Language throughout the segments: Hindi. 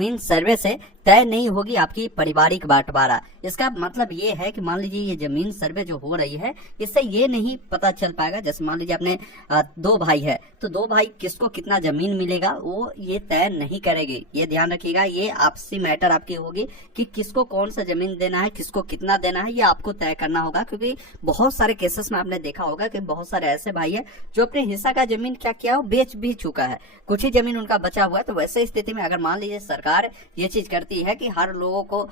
जमीन सर्वे से तय नहीं होगी आपकी पारिवारिक बंटवारा। इसका मतलब ये है कि मान लीजिए ये जमीन सर्वे जो हो रही है इससे ये नहीं पता चल पाएगा, जैसे मान लीजिए अपने 2 भाई है तो 2 भाई किसको कितना जमीन मिलेगा वो ये तय नहीं करेगी। ये ध्यान रखिएगा, ये आपसी मैटर आपकी होगी कि किसको कौन सा जमीन देना है, किसको कितना देना है, ये आपको तय करना होगा। क्योंकि बहुत सारे केसेस में आपने देखा होगा कि बहुत सारे ऐसे भाई है जो अपने हिस्सा का जमीन क्या किया हो बेच भी चुका है, कुछ ही जमीन उनका बचा हुआ है। तो वैसे स्थिति में अगर मान लीजिए सरकार ये चीज करती है कि हर लोगों को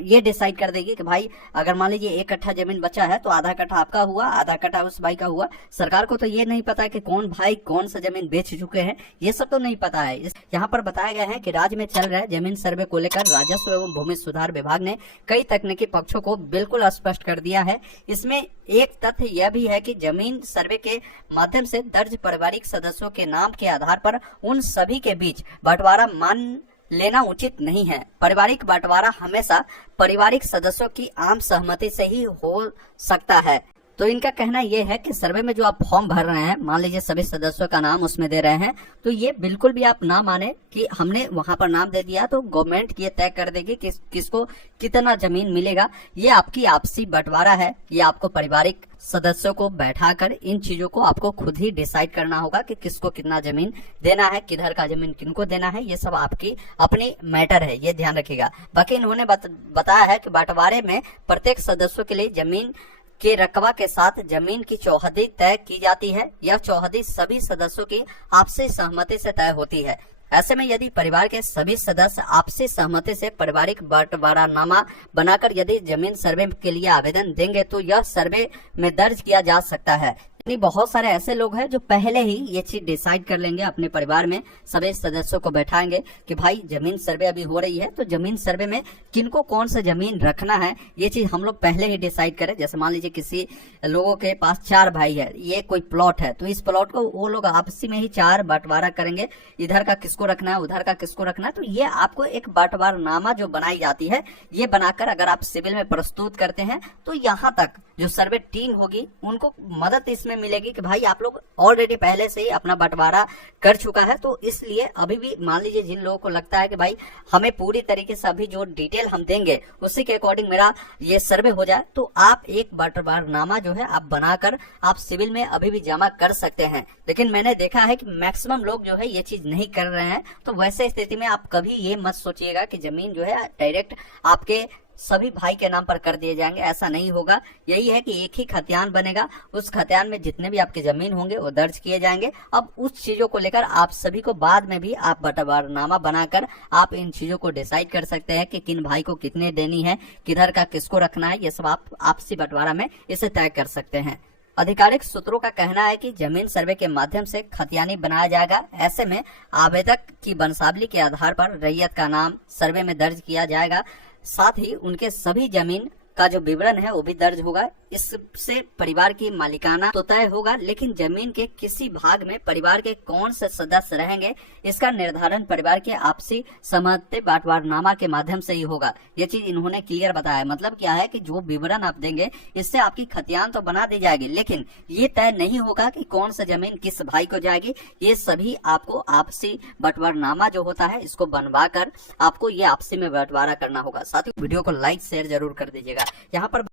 ये डिसाइड कर देगी कि भाई अगर मान लीजिए 1 कट्ठा जमीन बचा है तो आधा कट्ठा आपका हुआ, आधा कट्ठा उस भाई का हुआ। सरकार को तो ये नहीं पता है कि कौन भाई कौन सा जमीन बेच चुके हैं, ये सब तो नहीं पता है। यहाँ पर बताया गया है कि राज्य में चल रहे जमीन सर्वे को लेकर राजस्व एवं भूमि सुधार विभाग ने कई तकनीकी पक्षों को बिल्कुल स्पष्ट कर दिया है। इसमें एक तथ्य यह भी है कि जमीन सर्वे के माध्यम से दर्ज पारिवारिक सदस्यों के नाम के आधार पर उन सभी के बीच बंटवारा मान लेना उचित नहीं है। पारिवारिक बंटवारा हमेशा पारिवारिक सदस्यों की आम सहमति से ही हो सकता है। तो इनका कहना यह है कि सर्वे में जो आप फॉर्म भर रहे हैं, मान लीजिए सभी सदस्यों का नाम उसमें दे रहे हैं, तो ये बिल्कुल भी आप ना माने कि हमने वहां पर नाम दे दिया तो गवर्नमेंट ये तय कर देगी कि किसको कितना जमीन मिलेगा। ये आपकी आपसी बंटवारा है, ये आपको पारिवारिक सदस्यों को बैठाकर इन चीजों को आपको खुद ही डिसाइड करना होगा कि किसको कितना जमीन देना है, किधर का जमीन किनको देना है। ये सब आपकी अपनी मैटर है, ये ध्यान रखिएगा। बाकी इन्होंने बताया है कि बंटवारे में प्रत्येक सदस्यों के लिए जमीन के रकबा के साथ जमीन की चौहदी तय की जाती है। यह चौहदी सभी सदस्यों की आपसी सहमति से तय होती है। ऐसे में यदि परिवार के सभी सदस्य आपसी सहमति से पारिवारिक बंटवारानामा बनाकर यदि जमीन सर्वे के लिए आवेदन देंगे तो यह सर्वे में दर्ज किया जा सकता है। बहुत सारे ऐसे लोग हैं जो पहले ही ये चीज डिसाइड कर लेंगे, अपने परिवार में सभी सदस्यों को बैठाएंगे कि भाई जमीन सर्वे अभी हो रही है तो जमीन सर्वे में किनको कौन सा जमीन रखना है ये चीज हम लोग पहले ही डिसाइड करें। जैसे मान लीजिए किसी लोगों के पास 4 भाई है, ये कोई प्लॉट है तो इस प्लॉट को वो लोग आपसी में ही 4 बंटवारा करेंगे, इधर का किसको रखना है उधर का किसको रखना है। तो ये आपको एक बंटवारानामा जो बनाई जाती है ये बनाकर अगर आप सिविल में प्रस्तुत करते हैं तो यहाँ तक जो सर्वे टीम होगी उनको मदद इसमें मिलेगी कि भाई आप लोग ऑलरेडी पहले से ही अपना बंटवारा कर चुका है। तो इसलिए अभी भी मान लीजिए जिन लोगों को लगता है कि भाई हमें पूरी तरीके से अभी जो डिटेल हम देंगे उसी के अकॉर्डिंग मेरा ये सर्वे हो जाए, तो आप एक बंटवारानामा जो है आप बनाकर आप सिविल में अभी भी जमा कर सकते हैं। लेकिन मैंने देखा है कि मैक्सिमम लोग जो है ये चीज नहीं कर रहे हैं। तो वैसे स्थिति में आप कभी ये मत सोचिएगा कि जमीन जो है डायरेक्ट आपके सभी भाई के नाम पर कर दिए जाएंगे, ऐसा नहीं होगा। यही है कि एक ही खतियान बनेगा, उस खतियान में जितने भी आपके जमीन होंगे वो दर्ज किए जाएंगे। अब उस चीजों को लेकर आप सभी को बाद में भी आप बंटवारानामा बनाकर आप इन चीजों को डिसाइड कर सकते हैं कि किन भाई को कितने देनी है, किधर का किसको रखना है, ये सब आप आपसी बंटवारा में इसे तय कर सकते हैं। आधिकारिक सूत्रों का कहना है कि जमीन सर्वे के माध्यम से खतियानी बनाया जाएगा। ऐसे में आवेदक की वंशावली के आधार पर रैयत का नाम सर्वे में दर्ज किया जाएगा, साथ ही उनके सभी जमीन का जो विवरण है वो भी दर्ज होगा। इससे परिवार की मालिकाना तो तय होगा, लेकिन जमीन के किसी भाग में परिवार के कौन से सदस्य रहेंगे इसका निर्धारण परिवार के आपसी सहमति बंटवारानामा के माध्यम से ही होगा। ये चीज इन्होंने क्लियर बताया। मतलब क्या है कि जो विवरण आप देंगे इससे आपकी खतियान तो बना दी जाएगी, लेकिन ये तय नहीं होगा कि कौन सा जमीन किस भाई को जाएगी। ये सभी आपको आपसी बंटवारानामा जो होता है इसको बनवा कर आपको ये आपसी में बंटवारा करना होगा। साथ ही वीडियो को लाइक शेयर जरूर कर दीजिएगा। यहाँ पर